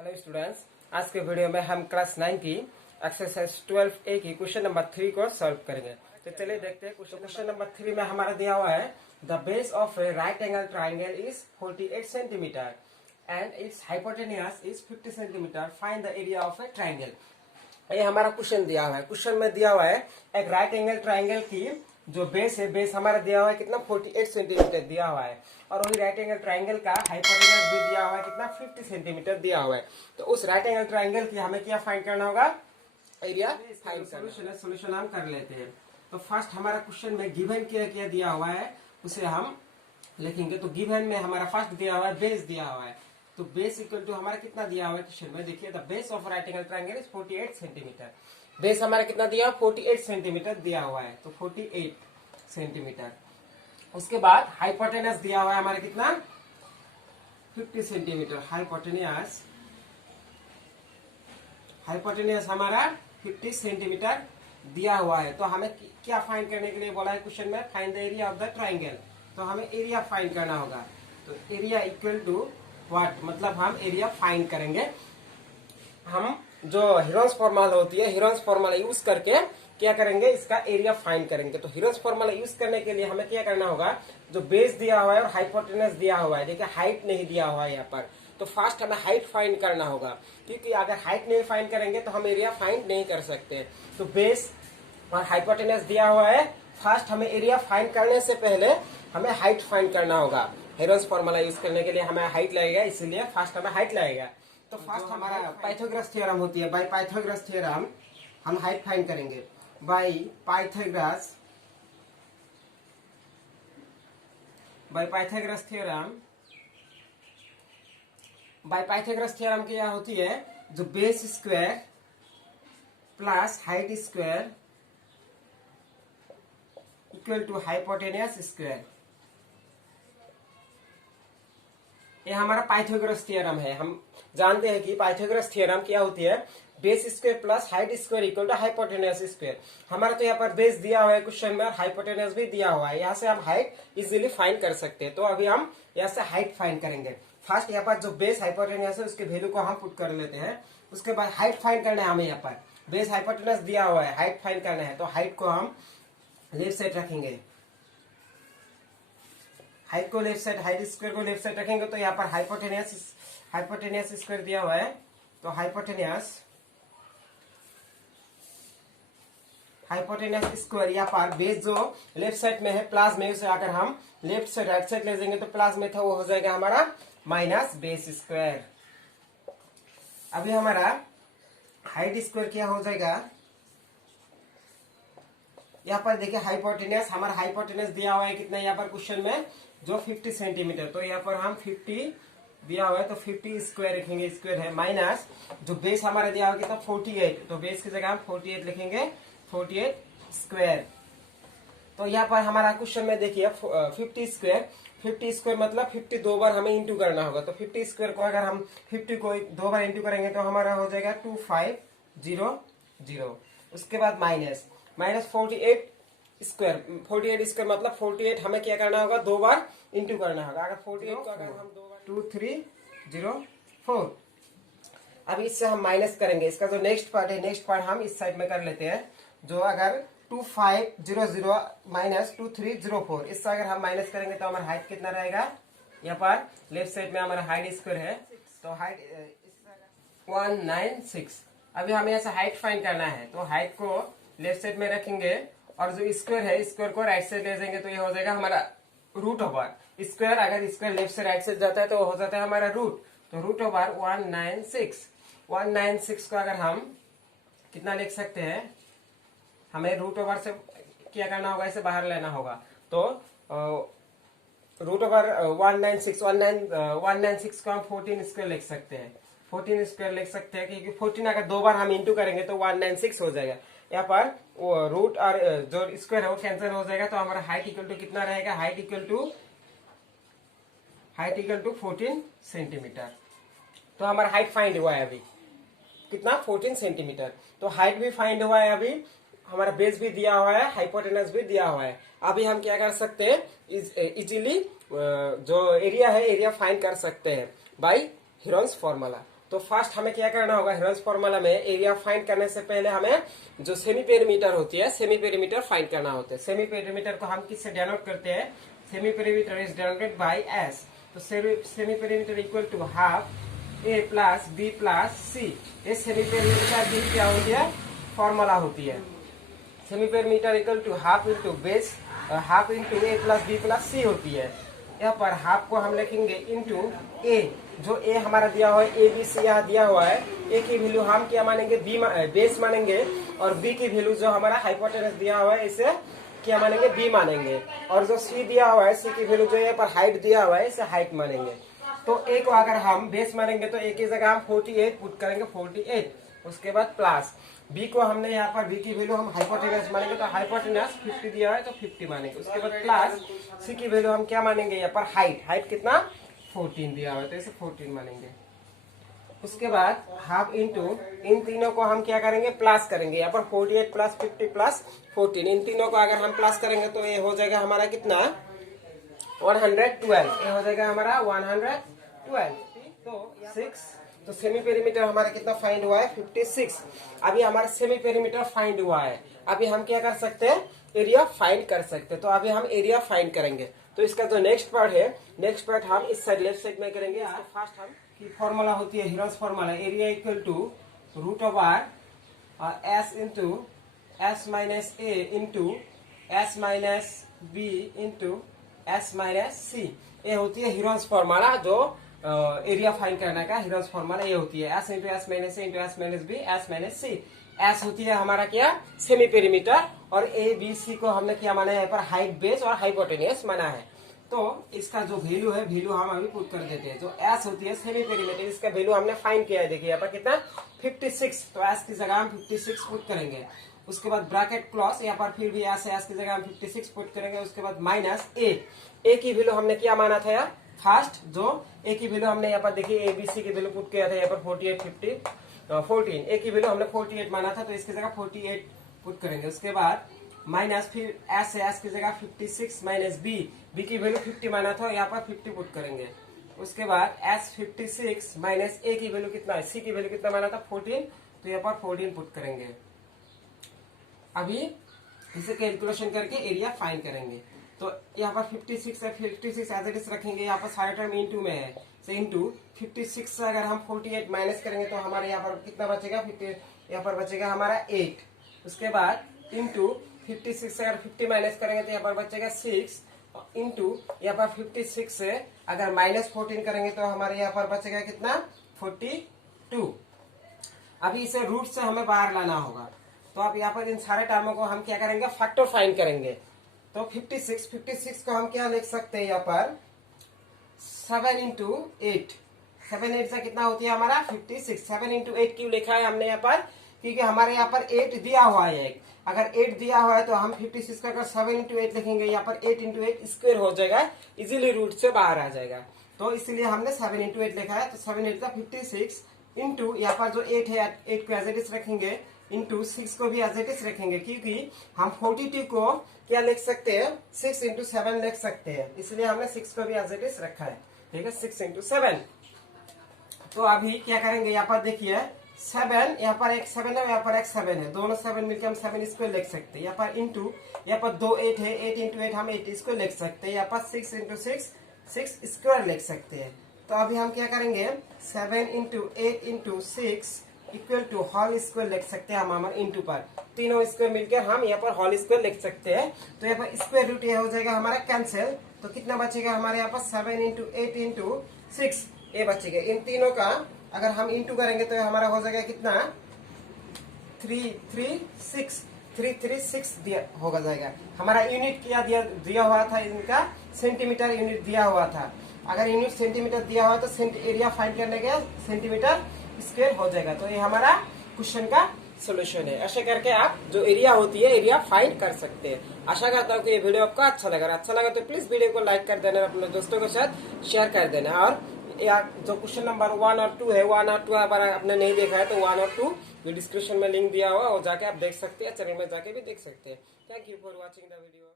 Hello students, आज के video में हम क्लास 9 की एक्सरसाइज 12A की क्वेश्चन नंबर 3 को सॉल्व करेंगे। तो चलिए देखते हैं। क्वेश्चन नंबर 3 में हमारा दिया हुआ है the base of A right angle triangle is 48 centimetre and it's hypotenuse is 50 centimetre. Find the area of A triangle. ये हमारा क्वेश्चन दिया हुआ है। क्वेश्चन में दिया हुआ है एक राइट एंगल ट्राइंगल की जो बेस है, बेस हमारा दिया हुआ है कितना 48 सेंटीमीटर दिया हुआ है, और वही राइट एंगल ट्राइंगल का हाइपोटेनस भी दिया हुआ है कितना 50 सेंटीमीटर दिया हुआ है। तो उस राइट एंगल ट्राइंगल की हमें क्या फाइंड करना होगा, एरिया फाइंड करना। सोल्यूशन हम कर लेते हैं। तो फर्स्ट हमारा क्वेश्चन में गिवन क्या दिया हुआ है उसे हम लिखेंगे। तो गिवन में हमारा फर्स्ट दिया हुआ है बेस दिया हुआ है। तो बेस इक्वल टू हमारा कितना दिया हुआ है क्वेश्चन में, देखिए the base of right angle triangle is 48 centimetre. Base हमारा कितना दिया हुआ 48 सेंटीमीटर दिया हुआ है, तो 48 सेंटीमीटर। उसके बाद हाइपोटेनस दिया हुआ है हमारा कितना 50 सेंटीमीटर। हाइपोटेनस हमारा 50 सेंटीमीटर दिया हुआ है। तो हमें क्या फाइंड करने के लिए बोला है क्वेश्चन में, find the area of the triangle. तो हमें एरिया फाइंड करना होगा। तो एरिया इक्वल टू व्हाट, मतलब हम एरिया फाइंड करेंगे। हम जो हीरोन्स फॉर्मूला होती है, हीरोन्स फॉर्मूला यूज करके क्या करेंगे, इसका एरिया फाइंड करेंगे। तो हीरोन्स फॉर्मूला यूज करने के लिए हमें क्या करना होगा, जो बेस दिया हुआ है और हाइपोटेनस दिया हुआ है, देखिए हाइट नहीं दिया हुआ है यहाँ पर। तो फर्स्ट हमें हाइट फाइंड करना होगा, क्योंकि अगर हाइट नहीं फाइंड करेंगे तो हम एरिया फाइंड नहीं कर सकते। तो बेस और हाइपोटेनस दिया हुआ है, फर्स्ट हमें एरिया फाइंड करने से पहले हमें हाइट फाइंड करना होगा। हीरोन्स फॉर्मूला यूज करने के लिए हमें हाइट लगेगा, इसीलिए फर्स्ट हमें हाइट लगेगा। तो फर्स्ट हमारा पाइथागोरस थ्योरम होती है, बाय पाइथागोरस थ्योरम हम हाइट फाइंड करेंगे। बाय पाइथागोरस थ्योरम क्या होती है, जो base square plus height square equal to hypotenuse square. ये हमारा पाइथागोरस थ्योरम है। हम जानते हैं कि पाइथागोरस थ्योरम क्या होती है, base square plus height square equal to hypotenuse square. हमारा तो यहाँ पर बेस दिया हुआ है क्वेश्चन में और हाइपोटेनस भी दिया हुआ है, यहाँ से हम हाइट इजीली फाइंड कर सकते हैं। तो अभी हम यहाँ से हाइट फाइंड करेंगे। फर्स्ट यहाँ पर जो बेस हाइपोटेनस है उसके वैल्यू को हम पुट कर लेते हैं। उसके बाद हाइट फाइंड करना है हमें। यहाँ पर बेस हाइपोटेनस दिया हुआ है, हाइट फाइंड करना है। तो हाइट को हम लेफ्ट साइड रखेंगे, हाइट को लेफ्ट साइड, हाइट स्क्वायर को लेफ्ट साइड रखेंगे। तो यहाँ पर हाइपोटेनियस स्क्वायर दिया हुआ है। तो हाइपोटेनियस स्क्वायर, यहाँ पर बेस जो लेफ्ट साइड में है प्लस में, उसे अगर हम लेफ्ट साइड राइट साइड ले जाएंगे तो प्लस में था, वो हो जाएगा हमारा माइनस बेस स्क्वायर। अभी हमारा हाइट स्क्वायर क्या हो जाएगा, यहाँ पर देखिए हाइपोटेनस, हमारा हाइपोटेनस दिया हुआ है कितना यहाँ पर क्वेश्चन में, जो 50 सेंटीमीटर। तो यहाँ पर हम 50 दिया हुआ है तो 50 स्क्वायर लिखेंगे, स्क्वायर है, माइनस जो बेस हमारा दिया हुआ है कितना 48। तो बेस की जगह हम 48 लिखेंगे, 48 स्क्वायर। तो यहाँ पर हमारा क्वेश्चन में देखिए 50 स्क्वायर मतलब 50 दो बार हमें इंटू करना होगा। तो 50 स्क्वायर को अगर हम 50 को दो बार इंटू करेंगे तो हमारा हो जाएगा 2500। उसके बाद माइनस 48 स्क्वायर मतलब 48 हमें क्या करना होगा, दो बार इंटू करना होगा। अगर 48 को अगर हम दो बार 2304। अब इससे हम माइनस करेंगे। इसका जो नेक्स्ट पार्ट है, नेक्स्ट पार्ट हम इस साइड में कर लेते हैं। जो अगर 2500 माइनस 2304, इससे अगर हम माइनस करेंगे तो हमारा हाइट कितना रहेगा, यहाँ पर लेफ्ट साइड में हमारा हाइट स्क्वायर है, तो हाइट 196। अभी हमें ऐसा हाइट फाइंड करना है। तो हाइट को लेफ्ट साइड में रखेंगे और जो स्क्वायर है, स्क्वायर को राइट साइड ले जाएंगे तो ये हो जाएगा हमारा रूट ओवर स्क्वायर। अगर स्क्वायर लेफ्ट से राइट साइड जाता है तो हो जाता है हमारा रूट। तो रूट ओवर 196 को अगर हम कितना लिख सकते हैं, हमें रूट ओवर से क्या करना होगा, इसे बाहर लेना होगा। तो रूट ओवर 196 को हम 14 स्क्वायर लिख सकते हैं, 14 स्क्वायर लिख सकते हैं, क्योंकि 14 अगर दो बार हम इंटू करेंगे तो 196 हो जाएगा। यहाँ पर रूट और जो स्क्वायर है वो कैंसिल हो जाएगा। तो हमारा हाइट इक्वल टू कितना रहेगा, हाइट इक्वल टू 14 सेंटीमीटर। तो हमारा हाइट फाइंड हुआ है अभी कितना 14 सेंटीमीटर। तो हाइट भी फाइंड हुआ है, अभी हमारा बेस भी दिया हुआ है, हाइपोटेनस भी दिया हुआ है। अभी हम क्या कर सकते हैं, इजीली जो एरिया है, एरिया फाइंड कर सकते हैं बाय हीरोन्स फॉर्मूला। तो फर्स्ट हमें क्या करना होगा, हिरन्स फॉर्मूला में एरिया फाइंड करने से पहले हमें जो सेमी पेरीमीटर होती है, सेमी पेरीमीटर फाइंड करना होता है। सेमी पेरीमीटर को हम किससे डिनोट करते हैं, semi perimeter is denoted by S. तो semi perimeter equal to half A plus B plus C. ये सेमी पेरीमीटर भी क्या होती है, फॉर्मूला होती है। Semi perimeter equal to half into base, half into A plus B plus C होती है। यहाँ पर हाफ को हम लिखेंगे इंटू ए, जो ए हमारा दिया हुआ है, ए बी सी यहाँ दिया हुआ है। ए की वैल्यू हम क्या मानेंगे, बेस मानेंगे, और बी की वैल्यू जो हमारा हाइपोटेनस दिया हुआ है इसे क्या मानेंगे, बी मानेंगे। और जो सी दिया हुआ है, सी की वैल्यू जो यहाँ पर हाइट दिया हुआ है इसे हाइट मानेंगे। तो ए को अगर हम बेस मानेंगे तो ए की जगह हम 48 पुट करेंगे, 48। उसके बाद प्लस बी को हमने यहाँ पर बी की वैल्यू हम हाइपोटेनस मानेंगे, तो हाइपोटेनस 50 दिया है तो 50 मानेंगे। उसके बाद प्लस सी की वैल्यू हम क्या मानेंगे, यहाँ पर हाइट, हाइट कितना 14 दिया हुआ है तो इसे 14 मानेंगे। उसके बाद हाफ इंटू इन तीनों को हम क्या करेंगे, प्लस करेंगे। यहाँ पर 48 प्लस 50 प्लस 14, इन तीनों को अगर हम प्लस करेंगे तो ये हो जाएगा हमारा कितना, 112। ये हो जाएगा हमारा 112। तो 6, तो सेमी पेरीमीटर हमारा कितना फाइंड हुआ है, 56। अभी हमारा सेमी पेरीमीटर फाइंड हुआ है। अभी हम क्या कर सकते हैं, एरिया फाइंड कर सकते हैं। तो अभी हम एरिया फाइंड करेंगे। तो इसका जो नेक्स्ट पार्ट है, नेक्स्ट पार्ट हम इस साइड लेफ्ट साइड में करेंगे। फर्स्ट हम की फॉर्मूला होती है Heron's formula, area equal to root of R S into S minus A into S minus B into S minus C. ये होती है हिरन्स फॉर्मूला, जो एरिया फाइंड करने का हिरन्स फॉर्मूला ये होती है। S into S minus A into S minus B S minus C. S होती है हमारा क्या, सेमी पेरीमीटर, और ए बी सी को हमने क्या माना है, यहाँ पर हाइट, बेस और हाइपोटेनियस माना है। तो इसका जो वैल्यू है, वैल्यू हम अभी पुट कर देते हैं। जो एस होती है सेमी पेरीमीटर, इसका वैल्यू हमने फाइंड किया है। देखिए यहाँ पर कितना, 56। तो एस की जगह हम 56 पुट करेंगे। उसके बाद ब्रैकेट क्लॉज, यहाँ पर फिर भी एस की जगह हम 56 पुट करेंगे। उसके बाद माइनस ए की वैल्यू हमने क्या माना था यार, फर्स्ट जो ए की वैल्यू हमने यहाँ पर देखिए ए बी सी की वैल्यू पुट किया था, यहाँ पर 48 50 14। ए की वैल्यू हमने 48 माना था तो इसकी जगह 48 पुट करेंगे। उसके बाद माइनस फिर एस की जगह 56 माइनस बी की वैल्यू 50 माना था, यहाँ पर 50 पुट करेंगे। उसके बाद एस 56 माइनस ए की वैल्यू कितना है, सी की वैल्यू कितना माना था 14, तो यहाँ पर 14 पुट करेंगे। अभी इसे कैलकुलेशन करके एरिया फाइंड करेंगे। तो यहाँ पर 56 है, 56 एज इट इज रखेंगे। यहाँ पर सारे टर्म इंटू में है, से इंटू 56 से अगर हम 48 माइनस करेंगे तो हमारे यहाँ पर कितना बचेगा, 50, यहाँ पर बचेगा हमारा 8। उसके बाद इंटू 56 से अगर 50 माइनस करेंगे तो यहाँ पर बचेगा 6, इंटू यहाँ पर 56 से अगर माइनस 14 करेंगे तो हमारे यहाँ पर बचेगा कितना, 42। अभी इसे रूट से हमें बाहर लाना होगा। तो आप यहाँ पर इन सारे टर्मों को हम क्या करेंगे, फैक्टर फाइंड करेंगे। तो 56 को हम क्या लिख सकते हैं, यहाँ पर 7 इंटू 8, 7 8 से कितना होती है हमारा 56। 7 इंटू 8 क्यों लिखा है हमने यहाँ पर, क्योंकि हमारे यहाँ पर 8 दिया हुआ है। अगर 8 दिया हुआ है तो हम 56 का अगर 7 इंटू 8 लिखेंगे, यहाँ पर 8 इंटू 8 स्क्वायर हो जाएगा, इजीली रूट से बाहर आ जाएगा। तो इसलिए हमने 7 इंटू 8 लिखा है। तो 7 8 का 56 इंटू यहाँ पर जो 8 है, 8 को एज इट इज रखेंगे, इंटू 6 को भी एज इट इज रखेंगे, क्योंकि हम 42 को क्या लिख सकते हैं, 6 इंटू 7 लिख सकते हैं, इसलिए हमने 6 को भी एज इट इज रखा है। ठीक है, 6 इंटू 7। तो अभी क्या करेंगे, यहाँ पर देखिए 7, यहाँ पर एक 7 है, यहाँ पर एक 7 है, दोनों 7 मिलकर हम 7 इसको लिख सकते हैं। यहाँ पर इंटू, यहाँ पर 2 8 है, 8 इंटू 8 हम 8 इसको लिख सकते हैं। यहाँ पर 6 इंटू 6 6 स्क्वायर लिख सकते हैं। तो अभी हम क्या करेंगे, 7 into 8 into 6 equal to whole square लिख सकते हैं हम हमारे इंटू पर, तीनों स्क्वायर मिलकर हम यहाँ पर होल स्क्वायर लिख सकते हैं। तो यहाँ पर स्क्वायर रूट ये हो जाएगा हमारा कैंसिल। तो कितना बचेगा हमारे यहाँ पर 7 इंटू 8 इंटू 6 ये बचेगा। इन तीनों का अगर हम इंटू करेंगे तो हमारा हो जाएगा कितना, 336 दिया होगा जाएगा। हमारा यूनिट क्या दिया हुआ था, इनका सेंटीमीटर यूनिट दिया हुआ था। अगर यूनिट सेंटीमीटर दिया हुआ तो एरिया फाइंड करने के सेंटीमीटर स्क्वायर हो जाएगा। तो ये हमारा क्वेश्चन का सोल्यूशन है। ऐसे करके आप जो एरिया होती है एरिया फाइंड कर सकते हैं। आशा करता हूँ कि ये वीडियो आपको अच्छा लगा तो प्लीज वीडियो को लाइक कर देना, अपने दोस्तों के साथ शेयर कर देना। और जो क्वेश्चन नंबर 1 और 2 है, 1 और 2 अगर आपने नहीं देखा है तो 1 और 2 जो डिस्क्रिप्शन में लिंक दिया हुआ है वो जाके आप देख सकते हैं, चैनल में जाके भी देख सकते हैं। Thank you for watching the video.